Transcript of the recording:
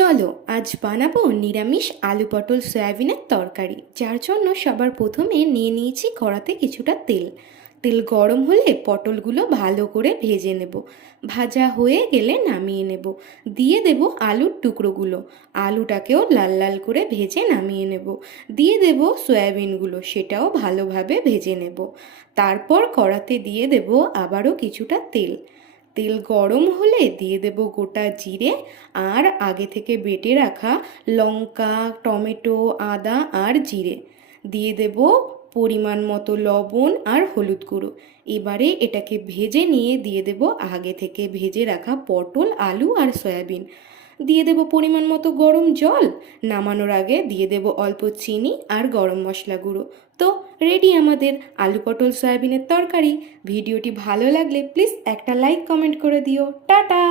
চলো আজ বানাবো নিরামিষ আলু পটল সয়াবিনের তরকারি। যার জন্য সবার প্রথমে নিয়ে নিয়েছি কড়াতে কিছুটা তেল। তেল গরম হলে পটলগুলো ভালো করে ভেজে নেব। ভাজা হয়ে গেলে নামিয়ে নেব। দিয়ে দেব আলুর টুকরোগুলো। আলুটাকেও লাল লাল করে ভেজে নামিয়ে নেব। দিয়ে দেব সয়াবিনগুলো, সেটাও ভালোভাবে ভেজে নেব। তারপর কড়াতে দিয়ে দেব আবারও কিছুটা তেল। তেল গরম হলে দিয়ে দেব গোটা জিরে আর আগে থেকে বেটে রাখা লঙ্কা, টমেটো, আদা আর জিরে। দিয়ে দেব পরিমাণ মতো লবণ আর হলুদ গুঁড়ো। এবারে এটাকে ভেজে নিয়ে দিয়ে দেব আগে থেকে ভেজে রাখা পটল, আলু আর সয়াবিন। দিয়ে দেব পরিমাণ মতো গরম জল। নামানোর আগে দিয়ে দেব অল্প চিনি আর গরম মশলা গুঁড়ো। তো রেডি আমাদের আলু পটল সয়াবিনের তরকারি। ভিডিওটি ভালো লাগলে প্লিজ একটা লাইক কমেন্ট করে দিও। টাটা।